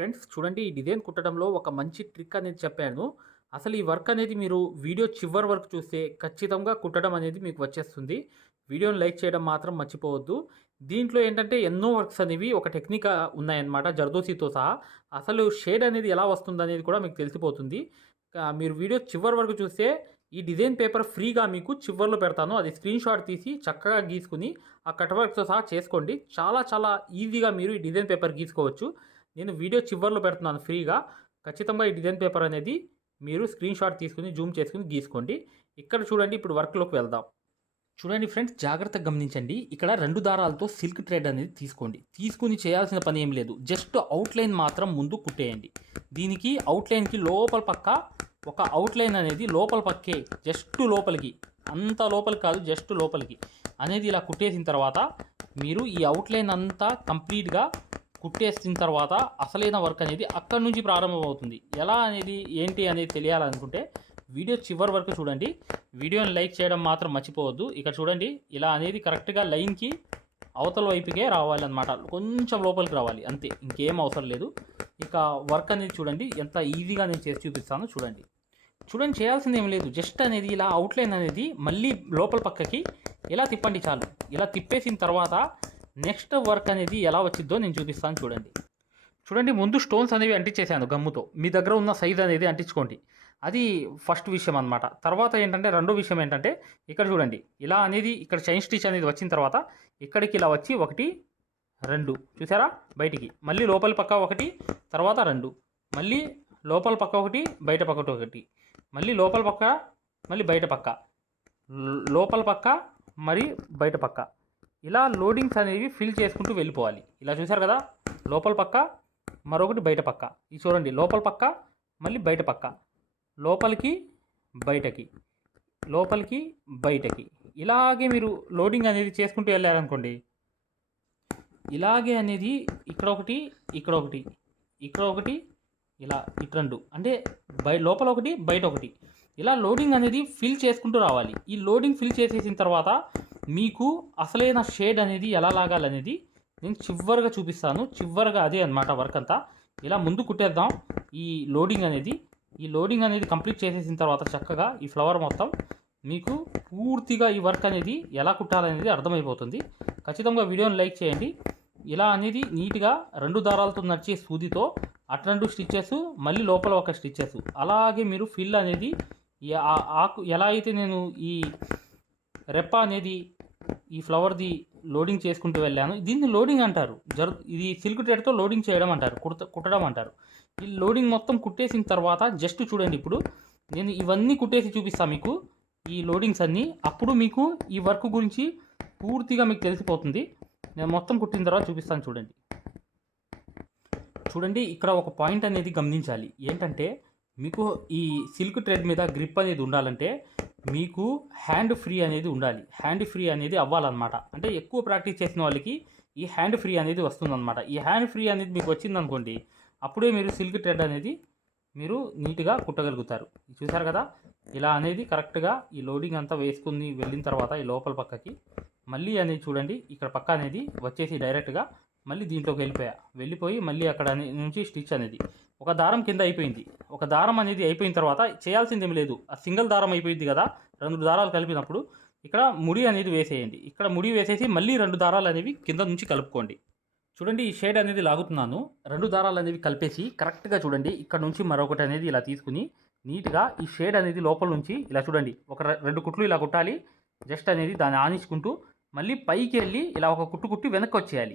Friends చూడండి ఈ design కుట్టడంలో ఒక మంచి ట్రిక్ అనేది చెప్పాను. అసలు ఈ వర్క్ అనేది మీరు వీడియో చివరి వరకు చూస్తే ఖచ్చితంగా కుట్టడం అనేది మీకు వచ్చేస్తుంది. వీడియోని లైక్ చేయడం మాత్రం మర్చిపోవద్దు. దీంట్లో ఏంటంటే ఎన్నో వర్క్స్ అనేవి ఒక టెక్నిక్ ఉన్నాయన్నమాట జర్దోసీతో సహా. అసలు షేడ్ అనేది ఎలా వస్తుంది అనేది కూడా మీకు తెలిసిపోతుంది. మీరు వీడియో చివరి వరకు చూస్తే ఈ డిజైన్ పేపర్ ఫ్రీగా మీకు చివర్లో పెడతాను. అది స్క్రీన్ షాట్ తీసి చక్కగా గీసుకుని ఆ కట్ వర్క్తో సహా చేసుకోండి. చాలా చాలా ఈజీగా మీరు ఈ డిజైన్ పేపర్ గీసుకోవచ్చు. నేను వీడియో చివర్లో పెడుతున్నాను ఫ్రీగా. ఖచ్చితంగా ఈ డిజైన్ పేపర్ అనేది మీరు స్క్రీన్ షాట్ తీసుకుని జూమ్ చేసుకుని గీసుకోండి. ఇక్కడ చూడండి ఇప్పుడు వర్క్లోకి వెళ్దాం. చూడండి ఫ్రెండ్స్ జాగ్రత్తగా గమనించండి. ఇక్కడ రెండు దారాలతో సిల్క్ థ్రెడ్ అనేది తీసుకోండి. తీసుకుని చేయాల్సిన పని ఏం లేదు. జస్ట్ అవుట్లైన్ మాత్రం ముందు కుట్టేయండి. దీనికి అవుట్లైన్కి లోపల పక్క ఒక అవుట్లైన్ అనేది లోపల పక్కే జస్ట్ లోపలికి. అంత లోపలికి కాదు జస్ట్ లోపలికి. అనేది ఇలా కుట్టేసిన తర్వాత మీరు ఈ అవుట్లైన్ అంతా కంప్లీట్గా కుట్టేసిన తర్వాత అసలైన వర్క్ అనేది అక్కడి నుంచి ప్రారంభమవుతుంది. ఎలా అనేది ఏంటి అనేది తెలియాలనుకుంటే వీడియో చివరి వరకు చూడండి. వీడియోని లైక్ చేయడం మాత్రం మర్చిపోవద్దు. ఇక్కడ చూడండి ఇలా అనేది కరెక్ట్గా లైన్కి అవతల వైపుకే రావాలన్నమాట. కొంచెం లోపలికి రావాలి అంతే. ఇంకేం అవసరం లేదు. ఇక వర్క్ అనేది చూడండి ఎంత ఈజీగా నేను చేసి చూపిస్తాను చూడండి. చూడండి చేయాల్సింది ఏం లేదు. జస్ట్ అనేది ఇలా అవుట్లైన్ అనేది మళ్ళీ లోపల పక్కకి ఇలా తిప్పండి చాలు. ఇలా తిప్పేసిన తర్వాత నెక్స్ట్ వర్క్ అనేది ఎలా వచ్చిద్దో నేను చూపిస్తాను చూడండి. చూడండి ముందు స్టోన్స్ అనేవి అంటించేసాను గమ్ముతో. మీ దగ్గర ఉన్న సైజ్ అనేది అంటించుకోండి. అది ఫస్ట్ విషయం అనమాట తర్వాత ఏంటంటే రెండో విషయం ఏంటంటే ఇక్కడ చూడండి. ఇలా అనేది ఇక్కడ చైన్ స్టిచ్ అనేది వచ్చిన తర్వాత ఇక్కడికి ఇలా వచ్చి ఒకటి రెండు. చూసారా? బయటికి. మళ్ళీ లోపల పక్క ఒకటి తర్వాత రెండు. మళ్ళీ లోపల పక్క ఒకటి బయట పక్క ఒకటి. మళ్ళీ లోపల పక్క మళ్ళీ బయట పక్క. లో- లోపల పక్క మరి బయట పక్క. ఇలా లోడింగ్స్ అనేవి ఫిల్ చేసుకుంటూ వెళ్ళిపోవాలి. ఇలా చూసారు కదా? లోపల పక్క మరొకటి బయట పక్క. ఇది చూడండి లోపల పక్క మళ్ళీ బయట పక్క. లోపలికి బయటకి. లోపలికి బయటకి. ఇలాగే మీరు లోడింగ్ అనేది చేసుకుంటూ వెళ్ళారనుకోండి. ఇలాగే అనేది ఇక్కడ ఒకటి ఇక్కడ ఒకటి ఇక్కడ ఒకటి ఇలా ఇటు రెండు. అంటే బయ లోపల ఒకటి బయట ఒకటి. ఇలా లోడింగ్ అనేది ఫిల్ చేసుకుంటూ రావాలి. ఈ లోడింగ్ ఫిల్ చేసేసిన తర్వాత మీకు అసలైన షేడ్ అనేది ఎలా లాగాలనేది నేను చివరిగా చూపిస్తాను. చివరిగా అదే అన్నమాట వర్క్ అంతా. ఇలా ముందు కుట్టేద్దాం. ఈ లోడింగ్ అనేది ఈ లోడింగ్ అనేది కంప్లీట్ చేసేసిన తర్వాత చక్కగా ఈ ఫ్లవర్ మొత్తం మీకు పూర్తిగా ఈ వర్క్ అనేది ఎలా కుట్టాలనేది అర్థమైపోతుంది. ఖచ్చితంగా వీడియోని లైక్ చేయండి. ఇలా అనేది నీట్గా రెండు దారాలతో నడిచే సూదితో అటు రెండు స్టిచ్చెస్ మళ్ళీ లోపల ఒక స్టిచ్చెస్ అలాగే మీరు ఫిల్ అనేది ఆకు ఎలా అయితే నేను ఈ రెప్ప అనేది ఈ ఫ్లవర్ది లోడింగ్ చేసుకుంటూ వెళ్ళాను దీన్ని లోడింగ్ అంటారు. జరు ఇది సిల్క్ ట్రేడ్తో లోడింగ్ చేయడం అంటారు కుడత కుట్టడం అంటారు. ఈ లోడింగ్ మొత్తం కుట్టేసిన తర్వాత జస్ట్ చూడండి ఇప్పుడు నేను ఇవన్నీ కుట్టేసి చూపిస్తాను మీకు ఈ లోడింగ్స్ అన్నీ. అప్పుడు మీకు ఈ వర్క్ గురించి పూర్తిగా మీకు తెలిసిపోతుంది. నేను మొత్తం కుట్టిన తర్వాత చూపిస్తాను చూడండి. చూడండి ఇక్కడ ఒక పాయింట్ అనేది గమనించాలి. ఏంటంటే మీకు ఈ సిల్క్ థ్రెడ్ మీద గ్రిప్ అనేది ఉండాలంటే మీకు హ్యాండ్ ఫ్రీ అనేది ఉండాలి. హ్యాండ్ ఫ్రీ అనేది అవ్వాలన్నమాట. అంటే ఎక్కువ ప్రాక్టీస్ చేసిన వాళ్ళకి ఈ హ్యాండ్ ఫ్రీ అనేది వస్తుందన్నమాట. ఈ హ్యాండ్ ఫ్రీ అనేది మీకు వచ్చిందనుకోండి అప్పుడే మీరు సిల్క్ థ్రెడ్ అనేది మీరు నీట్గా కుట్టగలుగుతారు. చూసారు కదా? ఇలా అనేది కరెక్ట్గా ఈ లోడింగ్ అంతా వేసుకుని వెళ్ళిన తర్వాత ఈ లోపల పక్కకి మళ్ళీ అనేది చూడండి ఇక్కడ పక్క అనేది వచ్చేసి డైరెక్ట్గా మళ్ళీ దీంట్లోకి వెళ్ళిపోయా. వెళ్ళిపోయి మళ్ళీ అక్కడ నుంచి స్టిచ్ అనేది. ఒక దారం కింద అయిపోయింది. ఒక దారం అనేది అయిపోయిన తర్వాత చేయాల్సిందేం లేదు. ఆ సింగిల్ దారం అయిపోయింది కదా రెండు దారాలు కలిపినప్పుడు ఇక్కడ ముడి అనేది వేసేయండి. ఇక్కడ ముడి వేసేసి మళ్ళీ రెండు దారాలు అనేవి కింద నుంచి కలుపుకోండి. చూడండి ఈ షేడ్ అనేది లాగుతున్నాను. రెండు దారాలు అనేవి కలిపేసి కరెక్ట్గా చూడండి. ఇక్కడ నుంచి మరొకటి అనేది ఇలా తీసుకుని నీట్గా ఈ షేడ్ అనేది లోపల నుంచి ఇలా చూడండి. ఒక రెండు కుట్లు ఇలా కుట్టాలి. జస్ట్ అనేది దాన్ని ఆనించుకుంటూ మళ్ళీ పైకి వెళ్ళి ఇలా ఒక కుట్టు కుట్టి వెనక్కి వచ్చేయాలి.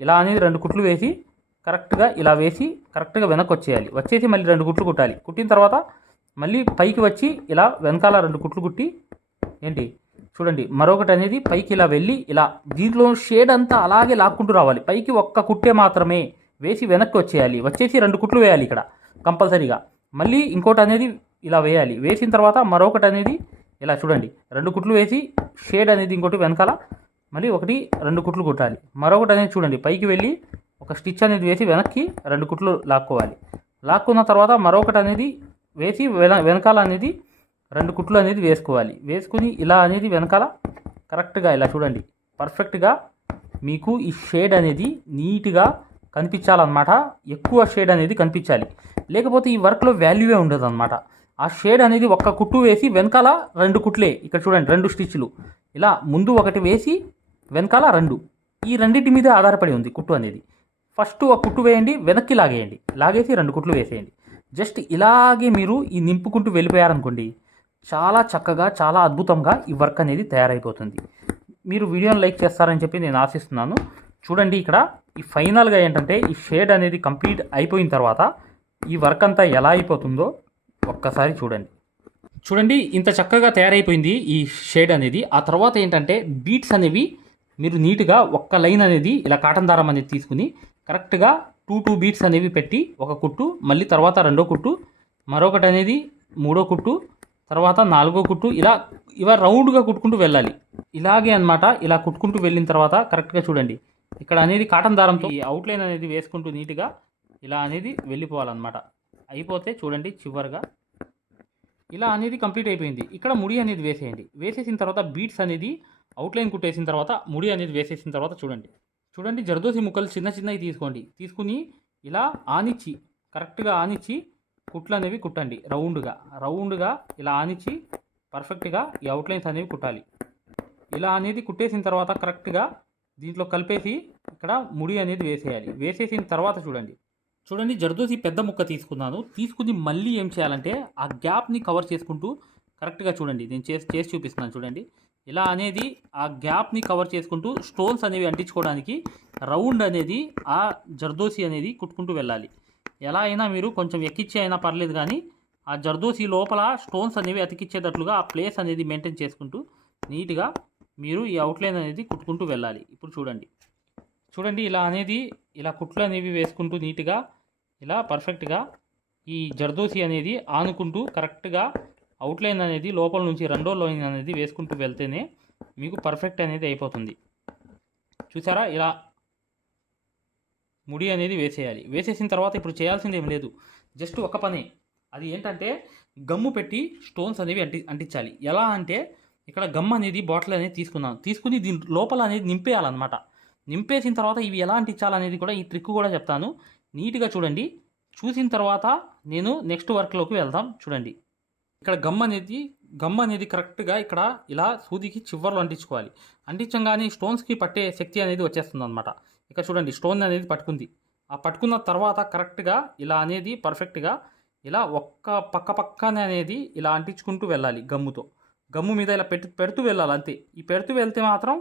ఇలా అనేది రెండు కుట్లు వేసి కరెక్ట్గా ఇలా వేసి కరెక్ట్గా వెనక్కి వచ్చేయాలి వచ్చేసి మళ్ళీ రెండు కుట్లు కుట్టాలి. కుట్టిన తర్వాత మళ్ళీ పైకి వచ్చి ఇలా వెనకాల రెండు కుట్లు కుట్టి ఏంటి? చూడండి మరొకటి అనేది పైకి ఇలా వెళ్ళి ఇలా దీంట్లో షేడ్ అంతా అలాగే లాక్కుంటూ రావాలి. పైకి ఒక్క కుట్టే మాత్రమే వేసి వెనక్కి వచ్చేయాలి వచ్చేసి రెండు కుట్లు వేయాలి ఇక్కడ కంపల్సరీగా. మళ్ళీ ఇంకోటి అనేది ఇలా వేయాలి. వేసిన తర్వాత మరొకటి అనేది ఇలా చూడండి రెండు కుట్లు వేసి షేడ్ అనేది ఇంకోటి వెనకాల మళ్ళీ ఒకటి రెండు కుట్లు కుట్టాలి. మరొకటి అనేది చూడండి. పైకి వెళ్ళి ఒక స్టిచ్ అనేది వేసి వెనక్కి రెండు కుట్లు లాక్కోవాలి. లాక్కున్న తర్వాత మరొకటి అనేది వేసి వెన వెనకాల అనేది రెండు కుట్లు అనేది వేసుకోవాలి. వేసుకుని ఇలా అనేది వెనకాల కరెక్ట్గా ఇలా చూడండి. పర్ఫెక్ట్గా మీకు ఈ షేడ్ అనేది నీట్గా కనిపించాలన్నమాట. ఎక్కువ షేడ్ అనేది కనిపించాలి. లేకపోతే ఈ వర్క్లో వాల్యూవే ఉండదు అనమాట ఆ షేడ్ అనేది ఒక్క కుట్టు వేసి వెనకాల రెండు కుట్లే. ఇక్కడ చూడండి రెండు స్టిచ్లు. ఇలా ముందు ఒకటి వేసి వెనకాల రెండు. ఈ రెండింటి మీద ఆధారపడి ఉంది కుట్టు అనేది. ఫస్ట్ ఆ కుట్టు వేయండి వెనక్కి లాగేయండి. లాగేసి రెండు కుట్లు వేసేయండి. జస్ట్ ఇలాగే మీరు ఈ నింపుకుంటూ వెళ్ళిపోయారనుకోండి చాలా చక్కగా చాలా అద్భుతంగా ఈ వర్క్ అనేది తయారైపోతుంది. మీరు వీడియోని లైక్ చేస్తారని చెప్పి నేను ఆశిస్తున్నాను. చూడండి ఇక్కడ ఈ ఫైనల్గా ఏంటంటే ఈ షేడ్ అనేది కంప్లీట్ అయిపోయిన తర్వాత ఈ వర్క్ అంతా ఎలా అయిపోతుందో ఒక్కసారి చూడండి. చూడండి ఇంత చక్కగా తయారైపోయింది ఈ షేడ్ అనేది. ఆ తర్వాత ఏంటంటే బీట్స్ అనేవి మీరు నీట్గా ఒక్క లైన్ అనేది ఇలా కాటన్ దారం అనేది తీసుకుని కరెక్ట్గా టూ టూ బీట్స్ అనేవి పెట్టి ఒక కుట్టు మళ్ళీ తర్వాత రెండో కుట్టు మరొకటి అనేది మూడో కుట్టు తర్వాత నాలుగో కుట్టు ఇలా ఇలా రౌండ్గా కుట్టుకుంటూ వెళ్ళాలి. ఇలాగే అన్నమాట ఇలా కుట్టుకుంటూ వెళ్ళిన తర్వాత కరెక్ట్గా చూడండి. ఇక్కడ అనేది కాటన్ దారంతో ఈ అవుట్లైన్ అనేది వేసుకుంటూ నీట్గా ఇలా అనేది వెళ్ళిపోవాలన్నమాట. అయిపోతే చూడండి చివరిగా. ఇలా అనేది కంప్లీట్ అయిపోయింది. ఇక్కడ ముడి అనేది వేసేయండి. వేసేసిన తర్వాత బీట్స్ అనేది అవుట్లైన్ కుట్టేసిన తర్వాత ముడి అనేది వేసేసిన తర్వాత చూడండి. చూడండి జర్దోసి ముక్కలు చిన్న చిన్నవి తీసుకోండి. తీసుకుని ఇలా ఆనిచ్చి కరెక్ట్గా ఆనిచ్చి కుట్లు అనేవి కుట్టండి. రౌండ్గా రౌండ్గా ఇలా ఆనిచ్చి పర్ఫెక్ట్గా ఈ అవుట్లైన్స్ అనేవి కుట్టాలి. ఇలా అనేది కుట్టేసిన తర్వాత కరెక్ట్గా దీంట్లో కలిపేసి ఇక్కడ ముడి అనేది వేసేయాలి. వేసేసిన తర్వాత చూడండి. చూడండి జర్దోసి పెద్ద ముక్క తీసుకున్నాను. తీసుకుని మళ్ళీ ఏం చేయాలంటే ఆ గ్యాప్ని కవర్ చేసుకుంటూ కరెక్ట్గా చూడండి. నేను చేసి చేసి చూపిస్తున్నాను చూడండి. ఇలా అనేది ఆ గ్యాప్ని కవర్ చేసుకుంటూ స్టోన్స్ అనేవి అంటించుకోవడానికి రౌండ్ అనేది ఆ జర్దోసి అనేది కుట్టుకుంటూ వెళ్ళాలి. ఎలా అయినా మీరు కొంచెం ఎక్కిచ్చి అయినా పర్లేదు కానీ ఆ జర్దోసి లోపల స్టోన్స్ అనేవి అతికిచ్చేటట్లుగా ఆ ప్లేస్ అనేది మెయింటైన్ చేసుకుంటూ నీట్గా మీరు ఈ అవుట్లైన్ అనేది కుట్టుకుంటూ వెళ్ళాలి. ఇప్పుడు చూడండి. చూడండి ఇలా అనేది ఇలా కుట్లు అనేవి వేసుకుంటూ నీట్గా ఇలా పర్ఫెక్ట్గా ఈ జర్దోసి అనేది ఆనుకుంటూ కరెక్ట్గా అవుట్లైన్ అనేది లోపల నుంచి రెండో లైన్ అనేది వేసుకుంటూ వెళ్తేనే మీకు పర్ఫెక్ట్ అనేది అయిపోతుంది. చూసారా? ఇలా ముడి అనేది వేసేయాలి. వేసేసిన తర్వాత ఇప్పుడు చేయాల్సింది ఏం లేదు. జస్ట్ ఒక పని. అది ఏంటంటే గమ్ము పెట్టి స్టోన్స్ అనేవి అంటి అంటించాలి. ఎలా అంటే ఇక్కడ గమ్ అనేది బాటిల్ అనేది తీసుకున్నాను. తీసుకుని దీని లోపల అనేది నింపేయాలన్నమాట. నింపేసిన తర్వాత ఇవి ఎలా అంటించాలనేది కూడా ఈ ట్రిక్ కూడా చెప్తాను. నీట్గా చూడండి. చూసిన తర్వాత నేను నెక్స్ట్ వర్క్లోకి వెళ్దాం. చూడండి. ఇక్కడ గమ్ అనేది గమ్ అనేది కరెక్ట్గా ఇక్కడ ఇలా సూదికి చివర్లో అంటించుకోవాలి. అంటించగానే స్టోన్స్కి పట్టే శక్తి అనేది వచ్చేస్తుంది అనమాట ఇక్కడ చూడండి స్టోన్ అనేది పట్టుకుంది. ఆ పట్టుకున్న తర్వాత కరెక్ట్గా ఇలా అనేది పర్ఫెక్ట్గా ఇలా ఒక్క పక్క పక్కనే అనేది ఇలా అంటించుకుంటూ వెళ్ళాలి గమ్ముతో. గమ్ము మీద ఇలా పెట్టు పెడుతూ వెళ్ళాలి అంతే. ఈ పెడుతూ వెళ్తే మాత్రం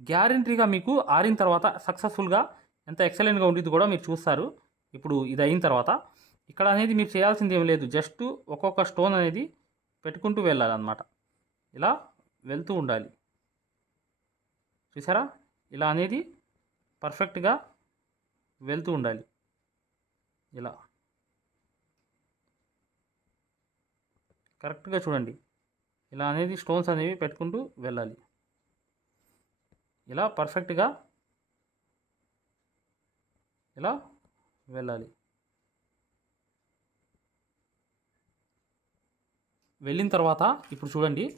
గ్యారంటీగా మీకు ఆరిన తర్వాత సక్సెస్ఫుల్గా ఎంత ఎక్సలెంట్గా ఉండేది కూడా మీరు చూస్తారు. ఇప్పుడు ఇది అయిన తర్వాత. ఇక్కడ అనేది మీరు చేయాల్సింది ఏం లేదు. జస్ట్ ఒక్కొక్క స్టోన్ అనేది పెట్టుకుంటూ వెళ్ళాలన్నమాట. ఇలా వెళ్తూ ఉండాలి. చూసారా? ఇలా అనేది పర్ఫెక్ట్గా వెళ్తూ ఉండాలి. ఇలా. కరెక్ట్గా చూడండి. ఇలా అనేది స్టోన్స్ అనేవి పెట్టుకుంటూ వెళ్ళాలి. ఇలా పర్ఫెక్ట్గా ఇలా వెళ్ళాలి. వెళ్ళిన తర్వాత ఇప్పుడు చూడండి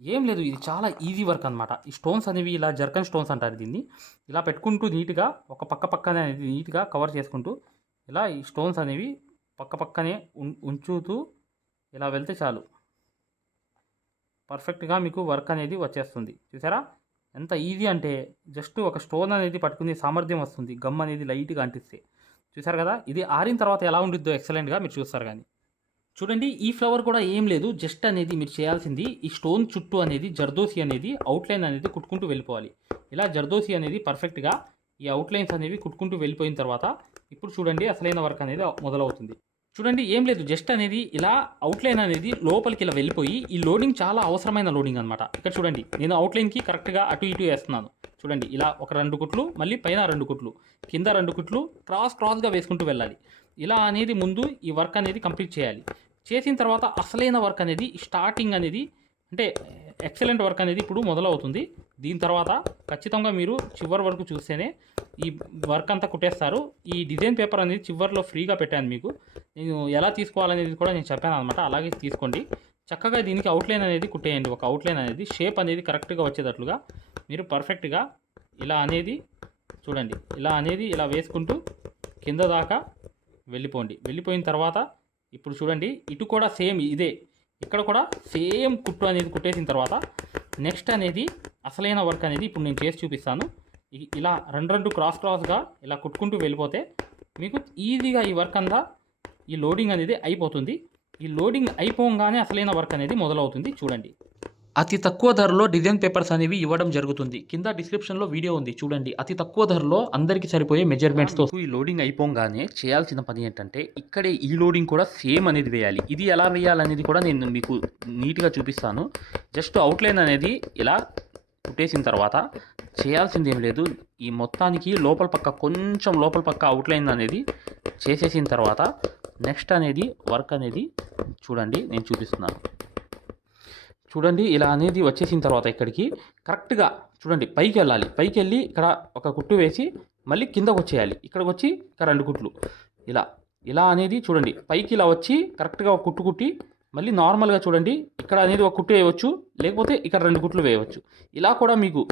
ఏం లేదు ఇది చాలా ఈజీ వర్క్ అనమాట ఈ స్టోన్స్ అనేవి ఇలా జర్కన్ స్టోన్స్ అంటారు దీన్ని. ఇలా పెట్టుకుంటూ నీట్గా ఒక పక్క పక్కనే అనేది నీట్గా కవర్ చేసుకుంటూ ఇలా ఈ స్టోన్స్ అనేవి పక్క పక్కనే ఉం- ఉంచుతూ ఇలా వెళ్తే చాలు. పర్ఫెక్ట్గా మీకు వర్క్ అనేది వచ్చేస్తుంది. చూసారా? ఎంత ఈజీ అంటే జస్ట్ ఒక స్టోన్ అనేది పట్టుకునే సామర్థ్యం వస్తుంది. గమ్ అనేది లైట్గా అంటిస్తే. చూసారు కదా? ఇది ఆరిన తర్వాత ఎలా ఉండిద్దో ఎక్సలెంట్గా మీరు చూస్తారు కానీ. చూడండి ఈ ఫ్లవర్ కూడా ఏం లేదు. జస్ట్ అనేది మీరు చేయాల్సింది ఈ స్టోన్ చుట్టూ అనేది జర్దోసి అనేది అవుట్లైన్ అనేది కుట్టుకుంటూ వెళ్ళిపోవాలి. ఇలా జర్దోసి అనేది పర్ఫెక్ట్గా ఈ అవుట్లైన్స్ అనేవి కుట్టుకుంటూ వెళ్ళిపోయిన తర్వాత ఇప్పుడు చూడండి అసలైన వర్క్ అనేది మొదలవుతుంది. చూడండి ఏం లేదు. జస్ట్ అనేది ఇలా అవుట్లైన్ అనేది లోపలికి ఇలా వెళ్ళిపోయి ఈ లోడింగ్ చాలా అవసరమైన లోడింగ్ అనమాట ఇక్కడ చూడండి నేను అవుట్లైన్కి కరెక్ట్గా అటు ఇటు వేస్తున్నాను. చూడండి ఇలా ఒక రెండు కుట్లు మళ్ళీ పైన రెండు కుట్లు కింద రెండు కుట్లు క్రాస్ క్రాస్గా వేసుకుంటూ వెళ్ళాలి. ఇలా అనేది ముందు ఈ వర్క్ అనేది కంప్లీట్ చేయాలి. చేసిన తర్వాత అసలైన వర్క్ అనేది స్టార్టింగ్ అనేది అంటే ఎక్సలెంట్ వర్క్ అనేది ఇప్పుడు మొదలవుతుంది. దీని తర్వాత ఖచ్చితంగా మీరు చివరి వరకు చూస్తేనే ఈ వర్క్ అంతా కుట్టేస్తారు. ఈ డిజైన్ పేపర్ అనేది చివరిలో ఫ్రీగా పెట్టాను మీకు. నేను ఎలా తీసుకోవాలనేది కూడా నేను చెప్పాను అనమాట అలాగే తీసుకోండి. చక్కగా దీనికి అవుట్లైన్ అనేది కుట్టేయండి. ఒక అవుట్లైన్ అనేది షేప్ అనేది కరెక్ట్గా వచ్చేటట్లుగా మీరు పర్ఫెక్ట్గా ఇలా అనేది చూడండి. ఇలా అనేది ఇలా వేసుకుంటూ కింద దాకా వెళ్ళిపోండి. వెళ్ళిపోయిన తర్వాత ఇప్పుడు చూడండి ఇటు కూడా సేమ్ ఇదే. ఇక్కడ కూడా సేమ్ కుట్టు అనేది కుట్టేసిన తర్వాత నెక్స్ట్ అనేది అసలైన వర్క్ అనేది ఇప్పుడు నేను చేసి చూపిస్తాను. ఇలా రెండు రెండు క్రాస్ క్రాస్గా ఇలా కుట్టుకుంటూ వెళ్ళిపోతే మీకు ఈజీగా ఈ వర్క్ అంతా ఈ లోడింగ్ అనేది అయిపోతుంది. ఈ లోడింగ్ అయిపోగానే అసలైన వర్క్ అనేది మొదలవుతుంది. చూడండి. అతి తక్కువ ధరలో డిజైన్ పేపర్స్ అనేవి ఇవ్వడం జరుగుతుంది. కింద డిస్క్రిప్షన్లో వీడియో ఉంది చూడండి. అతి తక్కువ ధరలో అందరికీ సరిపోయే మెజర్మెంట్స్తో ఈ లోడింగ్ అయిపోగానే చేయాల్సిన పని ఏంటంటే ఇక్కడే ఈ లోడింగ్ కూడా సేమ్ అనేది వేయాలి. ఇది ఎలా వేయాలనేది కూడా నేను మీకు నీట్గా చూపిస్తాను. జస్ట్ అవుట్లైన్ అనేది ఇలా కుట్టేసిన తర్వాత చేయాల్సింది ఏం లేదు. ఈ మొత్తానికి లోపల పక్క కొంచెం లోపల పక్క అవుట్లైన్ అనేది చేసేసిన తర్వాత నెక్స్ట్ అనేది వర్క్ అనేది చూడండి నేను చూపిస్తున్నాను. చూడండి ఇలా అనేది వచ్చేసిన తర్వాత ఇక్కడికి కరెక్ట్గా చూడండి పైకి వెళ్ళాలి. పైకి వెళ్ళి ఇక్కడ ఒక కుట్టు వేసి మళ్ళీ కిందకు వచ్చేయాలి. ఇక్కడికి వచ్చి ఇక్కడ రెండు కుట్లు. ఇలా ఇలా అనేది చూడండి పైకి ఇలా వచ్చి కరెక్ట్గా ఒక కుట్టు కుట్టి మళ్ళీ నార్మల్గా చూడండి ఇక్కడ అనేది ఒక కుట్టు వేయవచ్చు లేకపోతే ఇక్కడ రెండు కుట్లు వేయవచ్చు. ఇలా కూడా మీకు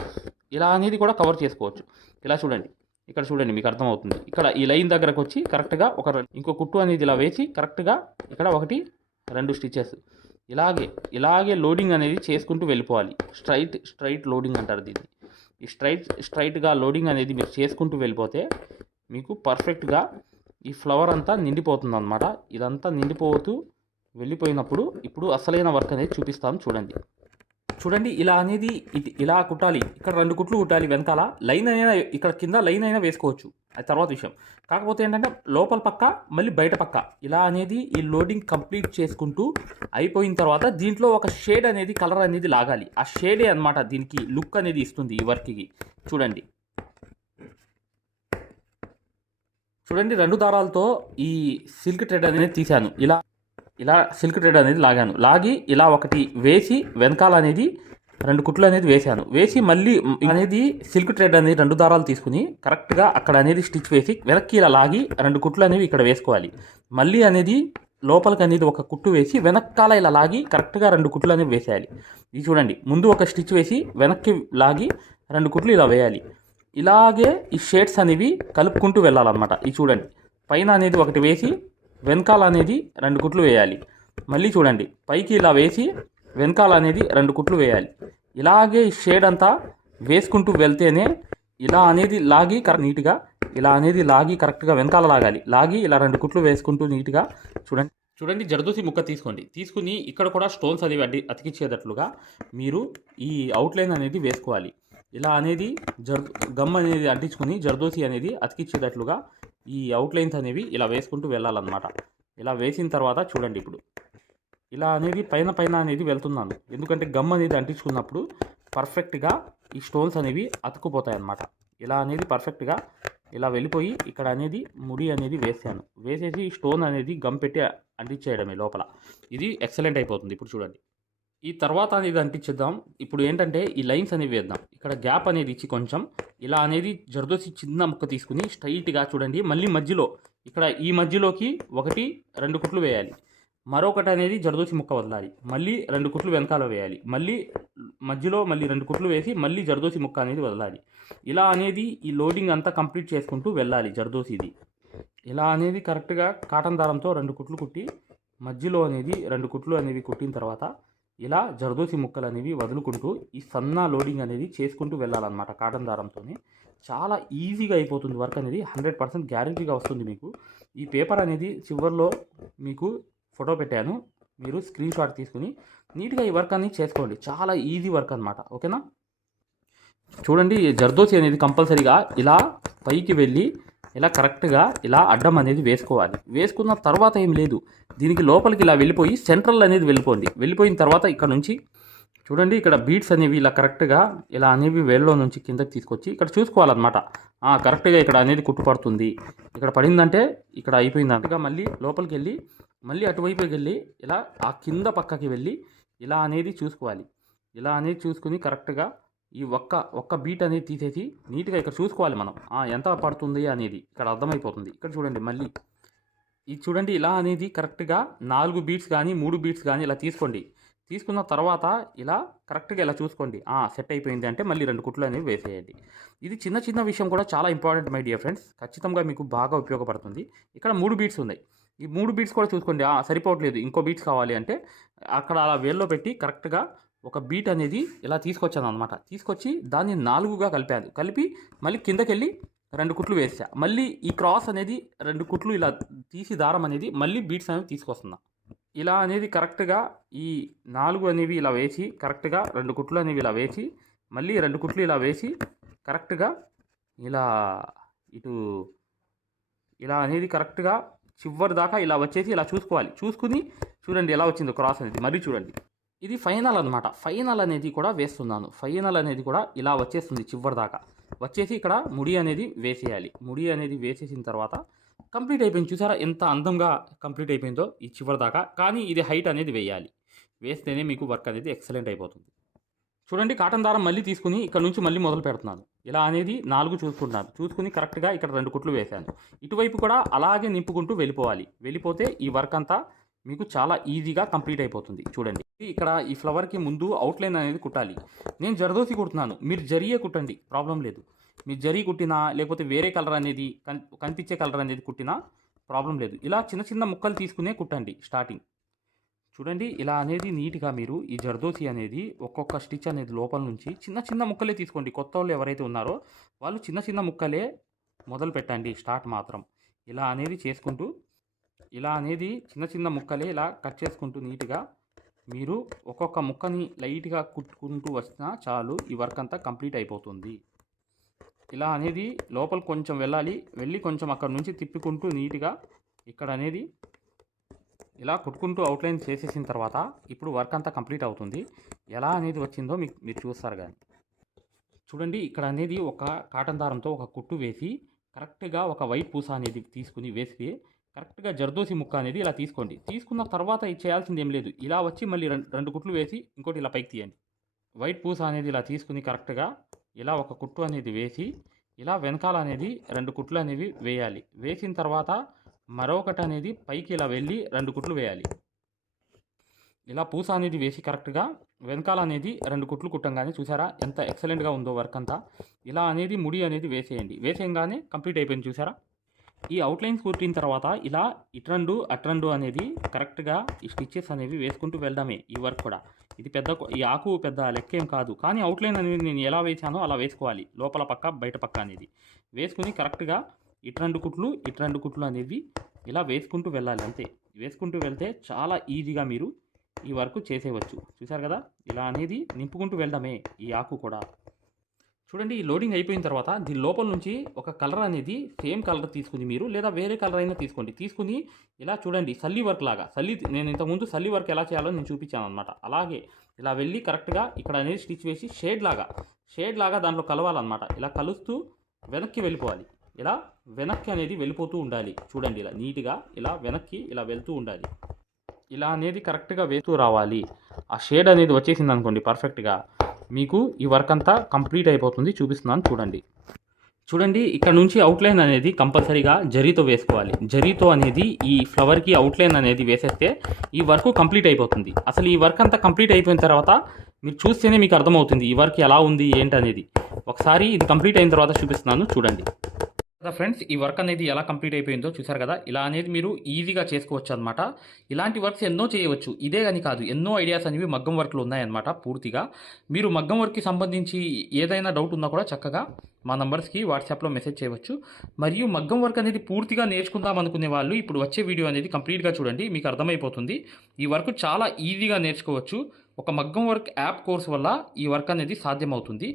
ఇలా అనేది కూడా కవర్ చేసుకోవచ్చు. ఇలా చూడండి ఇక్కడ చూడండి మీకు అర్థమవుతుంది. ఇక్కడ ఈ లైన్ దగ్గరకు వచ్చి కరెక్ట్గా ఒక ఇంకో కుట్టు అనేది ఇలా వేసి కరెక్ట్గా ఇక్కడ ఒకటి రెండు స్టిచెస్ ఇలాగే ఇలాగే లోడింగ్ అనేది చేసుకుంటూ వెళ్ళిపోవాలి. స్ట్రైట్ స్ట్రైట్ లోడింగ్ అంటారు దీన్ని. ఈ స్ట్రైట్ స్ట్రైట్గా లోడింగ్ అనేది మీరు చేసుకుంటూ వెళ్ళిపోతే మీకు పర్ఫెక్ట్గా ఈ ఫ్లవర్ అంతా నిండిపోతుంది అనమాట ఇదంతా నిండిపోతూ వెళ్ళిపోయినప్పుడు ఇప్పుడు అసలైన వర్క్ అనేది చూపిస్తాను చూడండి. చూడండి ఇలా అనేది ఇది ఇలా కుట్టాలి. ఇక్కడ రెండు కుట్లు కుట్టాలి వెనకాల. లైన్ అయినా ఇక్కడ కింద లైన్ అయినా వేసుకోవచ్చు. అది తర్వాత విషయం. కాకపోతే ఏంటంటే లోపల పక్క మళ్ళీ బయట పక్క. ఇలా అనేది ఈ లోడింగ్ కంప్లీట్ చేసుకుంటూ అయిపోయిన తర్వాత దీంట్లో ఒక షేడ్ అనేది కలర్ అనేది లాగాలి. ఆ షేడే అనమాట దీనికి లుక్ అనేది ఇస్తుంది ఈ వర్క్కి. చూడండి. చూడండి రెండు దారాలతో ఈ సిల్క్ థ్రెడ్ అనేది తీశాను. ఇలా ఇలా సిల్క్ థ్రెడ్ అనేది లాగాను. లాగి ఇలా ఒకటి వేసి వెనకాల అనేది రెండు కుట్లు అనేది వేశాను. వేసి మళ్ళీ అనేది సిల్క్ థ్రెడ్ అనేది రెండు దారాలు తీసుకుని కరెక్ట్గా అక్కడ అనేది స్టిచ్ వేసి వెనక్కి ఇలా లాగి రెండు కుట్లు అనేవి ఇక్కడ వేసుకోవాలి. మళ్ళీ అనేది లోపలికి అనేది ఒక కుట్టు వేసి వెనకాల ఇలా లాగి కరెక్ట్గా రెండు కుట్లు అనేవి వేసేయాలి. ఇది చూడండి. ముందు ఒక స్టిచ్ వేసి వెనక్కి లాగి రెండు కుట్లు ఇలా వేయాలి. ఇలాగే ఈ షేడ్స్ అనేవి కలుపుకుంటూ వెళ్ళాలన్నమాట. ఇది చూడండి. పైన అనేది ఒకటి వేసి వెనకాల అనేది రెండు కుట్లు వేయాలి. మళ్ళీ చూడండి పైకి ఇలా వేసి వెనకాల అనేది రెండు కుట్లు వేయాలి. ఇలాగే షేడ్ అంతా వేసుకుంటూ వెళ్తేనే ఇలా అనేది లాగి కరెక్ట్ నీట్గా ఇలా అనేది లాగి కరెక్ట్గా వెనకాల లాగాలి. లాగి ఇలా రెండు కుట్లు వేసుకుంటూ నీట్గా చూడండి. చూడండి జర్దోసి ముక్క తీసుకోండి. తీసుకుని ఇక్కడ కూడా స్టోన్స్ అనేవి అడ్డి అతికిచ్చేటట్లుగా మీరు ఈ అవుట్లైన్ అనేది వేసుకోవాలి. ఇలా అనేది జర్ గమ్ అనేది అంటించుకుని జర్దోసి అనేది అతికిచ్చేటట్లుగా ఈ అవుట్లైన్స్ అనేవి ఇలా వేసుకుంటూ వెళ్ళాలన్నమాట. ఇలా వేసిన తర్వాత చూడండి ఇప్పుడు. ఇలా అనేది పైన పైన అనేది వెళ్తున్నాను. ఎందుకంటే గమ్ అనేది అంటించుకున్నప్పుడు పర్ఫెక్ట్గా ఈ స్టోన్స్ అనేవి అతుక్కుపోతాయి అన్నమాట ఇలా అనేది పర్ఫెక్ట్గా ఇలా వెళ్ళిపోయి ఇక్కడ అనేది ముడి అనేది వేసాను. వేసేసి స్టోన్ అనేది గమ్ పెట్టి అంటించేయడమే లోపల. ఇది ఎక్సలెంట్ అయిపోతుంది. ఇప్పుడు చూడండి. ఈ తర్వాత అనేది అంటించేద్దాం. ఇప్పుడు ఏంటంటే ఈ లైన్స్ అనేవి వేద్దాం. ఇక్కడ గ్యాప్ అనేది ఇచ్చి కొంచెం ఇలా అనేది జర్దోసి చిన్న ముక్క తీసుకుని స్ట్రైట్గా చూడండి. మళ్ళీ మధ్యలో ఇక్కడ ఈ మధ్యలోకి ఒకటి రెండు కుట్లు వేయాలి. మరొకటి అనేది జర్దోసి ముక్క వదలాలి. మళ్ళీ రెండు కుట్లు వెనకాల వేయాలి. మళ్ళీ మధ్యలో మళ్ళీ రెండు కుట్లు వేసి మళ్ళీ జర్దోసి ముక్క అనేది వదలాలి. ఇలా అనేది ఈ లోడింగ్ అంతా కంప్లీట్ చేసుకుంటూ వెళ్ళాలి జర్దోసిది. ఇలా అనేది కరెక్ట్గా కాటన్ దారంతో రెండు కుట్లు కుట్టి మధ్యలో అనేది రెండు కుట్లు అనేవి కుట్టిన తర్వాత ఇలా జర్దోసి ముక్కలు అనేవి వదులుకుంటూ ఈ సన్న లోడింగ్ అనేది చేసుకుంటూ వెళ్ళాలన్నమాట కాటన్ దారంతో చాలా ఈజీగా అయిపోతుంది వర్క్ అనేది హండ్రెడ్ పర్సెంట్ గ్యారంటీగా వస్తుంది మీకు. ఈ పేపర్ అనేది చివరిలో మీకు ఫోటో పెట్టాను. మీరు స్క్రీన్ షాట్ తీసుకుని నీట్గా ఈ వర్క్ అనేది చేసుకోండి. చాలా ఈజీ వర్క్ అనమాట ఓకేనా? చూడండి జర్దోసి అనేది కంపల్సరీగా ఇలా పైకి వెళ్ళి ఇలా కరెక్ట్గా ఇలా అడ్డం అనేది వేసుకోవాలి. వేసుకున్న తర్వాత ఏం లేదు. దీనికి లోపలికి ఇలా వెళ్ళిపోయి సెంట్రల్ అనేది వెళ్ళిపోండి వెళ్ళిపోయిన తర్వాత ఇక్కడ నుంచి చూడండి ఇక్కడ బీట్స్ అనేవి ఇలా కరెక్ట్గా ఇలా అనేవి వేళ్ళలో నుంచి కిందకి తీసుకొచ్చి ఇక్కడ చూసుకోవాలన్నమాట. కరెక్ట్గా ఇక్కడ అనేది కుట్టుపడుతుంది. ఇక్కడ పడిందంటే ఇక్కడ అయిపోయిందంటగా మళ్ళీ లోపలికి వెళ్ళి మళ్ళీ అటువైపుకి వెళ్ళి ఇలా ఆ కింద పక్కకి వెళ్ళి ఇలా అనేది చూసుకోవాలి. ఇలా అనేది చూసుకుని కరెక్ట్గా ఈ ఒక్క ఒక్క బీట్ అనేది తీసేసి నీట్గా ఇక్కడ చూసుకోవాలి మనం. ఎంత పడుతుంది అనేది ఇక్కడ అర్థమైపోతుంది. ఇక్కడ చూడండి మళ్ళీ. ఇది చూడండి ఇలా అనేది కరెక్ట్గా నాలుగు బీట్స్ కానీ మూడు బీట్స్ కానీ ఇలా తీసుకోండి. తీసుకున్న తర్వాత ఇలా కరెక్ట్గా ఇలా చూసుకోండి. సెట్ అయిపోయింది అంటే మళ్ళీ రెండు కుట్లు అనేవి వేసేయండి. ఇది చిన్న చిన్న విషయం కూడా చాలా ఇంపార్టెంట్ మై డియర్ ఫ్రెండ్స్ ఖచ్చితంగా మీకు బాగా ఉపయోగపడుతుంది. ఇక్కడ మూడు బీట్స్ ఉన్నాయి. ఈ మూడు బీట్స్ కూడా చూసుకోండి. సరిపోవట్లేదు. ఇంకో బీట్స్ కావాలి అంటే అక్కడ అలా వేల్లో పెట్టి కరెక్ట్గా ఒక బీట్ అనేది ఇలా తీసుకొచ్చాను అనమాట తీసుకొచ్చి దాన్ని నాలుగుగా కలిపాను. కలిపి మళ్ళీ కిందకెళ్ళి రెండు కుట్లు వేసా. మళ్ళీ ఈ క్రాస్ అనేది రెండు కుట్లు ఇలా తీసి దారం అనేది మళ్ళీ బీట్స్ అనేవి తీసుకొస్తున్నా. ఇలా అనేది కరెక్ట్గా ఈ నాలుగు అనేవి ఇలా వేసి కరెక్ట్గా రెండు కుట్లు అనేవి ఇలా వేసి మళ్ళీ రెండు కుట్లు ఇలా వేసి కరెక్ట్గా ఇలా ఇటు ఇలా అనేది కరెక్ట్గా చివరి దాకా ఇలా వచ్చేసి ఇలా చూసుకోవాలి. చూసుకుని చూడండి ఎలా వచ్చిందో క్రాస్ అనేది. మరీ చూడండి. ఇది ఫైనల్ అనమాట ఫైనల్ అనేది కూడా వేస్తున్నాను. ఫైనల్ అనేది కూడా ఇలా వచ్చేస్తుంది చివరి దాకా. వచ్చేసి ఇక్కడ ముడి అనేది వేసేయాలి. ముడి అనేది వేసేసిన తర్వాత కంప్లీట్ అయిపోయింది. చూసారా ఎంత అందంగా కంప్లీట్ అయిపోయిందో ఈ చివరి దాకా. కానీ ఇది హైట్ అనేది వేయాలి. వేస్తేనే మీకు వర్క్ అనేది ఎక్సలెంట్ అయిపోతుంది. చూడండి కాటన్ దారం మళ్ళీ తీసుకుని ఇక్కడ నుంచి మళ్ళీ మొదలు పెడుతున్నాను. ఇలా అనేది నాలుగు చూసుకుంటున్నాను. చూసుకుని కరెక్ట్గా ఇక్కడ రెండు కుట్లు వేశాను. ఇటువైపు కూడా అలాగే నింపుకుంటూ వెళ్ళిపోవాలి. వెళ్ళిపోతే ఈ వర్క్ అంతా మీకు చాలా ఈజీగా కంప్లీట్ అయిపోతుంది. చూడండి. ఇక్కడ ఈ ఫ్లవర్కి ముందు అవుట్లైన్ అనేది కుట్టాలి. నేను జరదోసి కుడుతున్నాను. మీరు జరిగే కుట్టండి. ప్రాబ్లం లేదు. మీరు జరీ కుట్టినా లేకపోతే వేరే కలర్ అనేది కన్ కనిపించే కలర్ అనేది కుట్టినా ప్రాబ్లం లేదు. ఇలా చిన్న చిన్న ముక్కలు తీసుకునే కుట్టండి స్టార్టింగ్ చూడండి ఇలా అనేది నీట్గా మీరు ఈ జర్దోసి అనేది ఒక్కొక్క స్టిచ్ అనేది లోపల నుంచి చిన్న చిన్న ముక్కలే తీసుకోండి. కొత్త వాళ్ళు ఎవరైతే ఉన్నారో వాళ్ళు చిన్న చిన్న ముక్కలే మొదలు పెట్టండి స్టార్ట్ మాత్రం. ఇలా అనేది చేసుకుంటూ ఇలా అనేది చిన్న చిన్న ముక్కలే ఇలా కట్ చేసుకుంటూ నీట్గా మీరు ఒక్కొక్క ముక్కని లైట్గా కుట్టుకుంటూ వచ్చినా చాలు ఈ వర్క్ అంతా కంప్లీట్ అయిపోతుంది. ఇలా అనేది లోపల కొంచెం వెళ్ళాలి వెళ్ళి కొంచెం అక్కడ నుంచి తిప్పుకుంటూ నీట్గా ఇక్కడ అనేది ఇలా కుట్టుకుంటూ అవుట్లైన్ చేసేసిన తర్వాత ఇప్పుడు వర్క్ అంతా కంప్లీట్ అవుతుంది. ఎలా అనేది వచ్చిందో మీకు మీరు చూస్తారు కానీ చూడండి ఇక్కడ అనేది ఒక కాటన్ దారంతో ఒక కుట్టు వేసి కరెక్ట్గా ఒక వైట్ పూస అనేది తీసుకుని వేసి కరెక్ట్గా జర్దోసి ముక్క అనేది ఇలా తీసుకోండి. తీసుకున్న తర్వాత ఇది చేయాల్సింది ఏం లేదు. ఇలా వచ్చి మళ్ళీ రెండు రెండు కుట్లు వేసి ఇంకోటి ఇలా పైకి తీయండి. వైట్ పూస అనేది ఇలా తీసుకుని కరెక్ట్గా ఇలా ఒక కుట్టు అనేది వేసి ఇలా వెనకాల అనేది రెండు కుట్లు అనేవి వేయాలి. వేసిన తర్వాత మరొకటి అనేది పైకి ఇలా వెళ్ళి రెండు కుట్లు వేయాలి. ఇలా పూస అనేది వేసి కరెక్ట్గా వెనకాల అనేది రెండు కుట్లు కుట్టంగానే చూసారా ఎంత ఎక్సలెంట్గా ఉందో వర్క్ అంతా. ఇలా అనేది ముడి అనేది వేసేయండి. వేసేయంగానే కంప్లీట్ అయిపోయింది చూసారా? ఈ అవుట్లైన్స్ కుట్టిన తర్వాత ఇలా ఇట్రండు అట్రండు అనేది కరెక్ట్గా ఈ స్టిచ్చెస్ అనేవి వేసుకుంటూ వెళ్ళడమే ఈ వర్క్ కూడా. ఇది పెద్ద ఈ ఆకు పెద్ద లెక్కేం కాదు. కానీ అవుట్లైన్ అనేది నేను ఎలా వేసానో అలా వేసుకోవాలి. లోపల పక్క బయట పక్క అనేది. వేసుకుని కరెక్ట్గా ఇట్రండు కుట్లు ఇట్రండు కుట్లు అనేవి ఇలా వేసుకుంటూ వెళ్ళాలి అంతే. వేసుకుంటూ వెళ్తే చాలా ఈజీగా మీరు ఈ వర్క్ చేసేయవచ్చు. చూసారు కదా? ఇలా అనేది నింపుకుంటూ వెళ్ళడమే ఈ ఆకు కూడా. చూడండి ఈ లోడింగ్ అయిపోయిన తర్వాత దీని లోపల నుంచి ఒక కలర్ అనేది సేమ్ కలర్ తీసుకుని మీరు లేదా వేరే కలర్ అయినా తీసుకోండి. తీసుకుని ఇలా చూడండి సల్లి వర్క్ లాగా. సల్లి నేను ఇంతకుముందు సల్లి వర్క్ ఎలా చేయాలో నేను చూపించాను అనమాట అలాగే ఇలా వెళ్ళి కరెక్ట్గా ఇక్కడ అనేది స్టిచ్ వేసి షేడ్ లాగా షేడ్ లాగా దాంట్లో కలవాలన్నమాట. ఇలా కలుస్తూ వెనక్కి వెళ్ళిపోవాలి. ఇలా వెనక్కి అనేది వెళ్ళిపోతూ ఉండాలి. చూడండి ఇలా నీట్గా ఇలా వెనక్కి ఇలా వెళ్తూ ఉండాలి. ఇలా అనేది కరెక్ట్గా వేస్తూ రావాలి. ఆ షేడ్ అనేది వచ్చేసింది అనుకోండి పర్ఫెక్ట్గా మీకు ఈ వర్క్ అంతా కంప్లీట్ అయిపోతుంది చూపిస్తున్నాను చూడండి. చూడండి ఇక్కడ నుంచి అవుట్లైన్ అనేది కంపల్సరీగా జరీతో వేసుకోవాలి. జరీతో అనేది ఈ ఫ్లవర్కి అవుట్లైన్ అనేది వేసేస్తే ఈ వర్క్ కంప్లీట్ అయిపోతుంది. అసలు ఈ వర్క్ అంతా కంప్లీట్ అయిపోయిన తర్వాత మీరు చూస్తేనే మీకు అర్థమవుతుంది ఈ వర్క్ ఎలా ఉంది ఏంటి అనేది ఒకసారి ఇది కంప్లీట్ అయిన తర్వాత చూపిస్తున్నాను చూడండి. కదా ఫ్రెండ్స్ ఈ వర్క్ అనేది ఎలా కంప్లీట్ అయిపోయిందో చూసారు కదా? ఇలా అనేది మీరు ఈజీగా చేసుకోవచ్చు అనమాట ఇలాంటి వర్క్స్ ఎన్నో చేయవచ్చు. ఇదే అని కాదు ఎన్నో ఐడియాస్ అనేవి మగ్గం వర్క్లు ఉన్నాయన్నమాట పూర్తిగా. మీరు మగ్గం వర్క్కి సంబంధించి ఏదైనా డౌట్ ఉన్నా కూడా చక్కగా మా నంబర్స్కి వాట్సాప్లో మెసేజ్ చేయవచ్చు. మరియు మగ్గం వర్క్ అనేది పూర్తిగా నేర్చుకుందాం అనుకునే వాళ్ళు ఇప్పుడు వచ్చే వీడియో అనేది కంప్లీట్గా చూడండి మీకు అర్థమైపోతుంది. ఈ వర్క్ చాలా ఈజీగా నేర్చుకోవచ్చు. ఒక మగ్గం వర్క్ యాప్ కోర్స్ వల్ల ఈ వర్క్ అనేది సాధ్యమవుతుంది.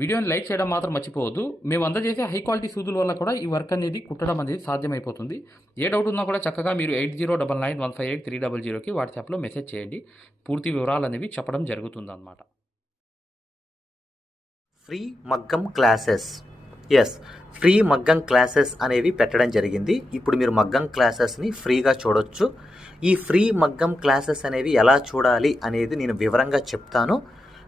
వీడియోని లైక్ చేయడం మాత్రం మర్చిపోవద్దు. మేము అందజేసే హై క్వాలిటీ సూదుల వల్ల కూడా ఈ వర్క్ అనేది కుట్టడం అనేది సాధ్యమైపోతుంది. ఏ డౌట్ ఉన్నా కూడా చక్కగా మీరు eight zero double nine one five eight three double జీరోకి వాట్సాప్లో మెసేజ్ చేయండి. పూర్తి వివరాలు అనేవి చెప్పడం జరుగుతుందన్నమాట. ఫ్రీ మగ్గం క్లాసెస్. ఎస్ ఫ్రీ మగ్గం క్లాసెస్ అనేవి పెట్టడం జరిగింది. ఇప్పుడు మీరు మగ్గం క్లాసెస్ని ఫ్రీగా చూడొచ్చు. ఈ ఫ్రీ మగ్గం క్లాసెస్ అనేవి ఎలా చూడాలి అనేది నేను వివరంగా చెప్తాను.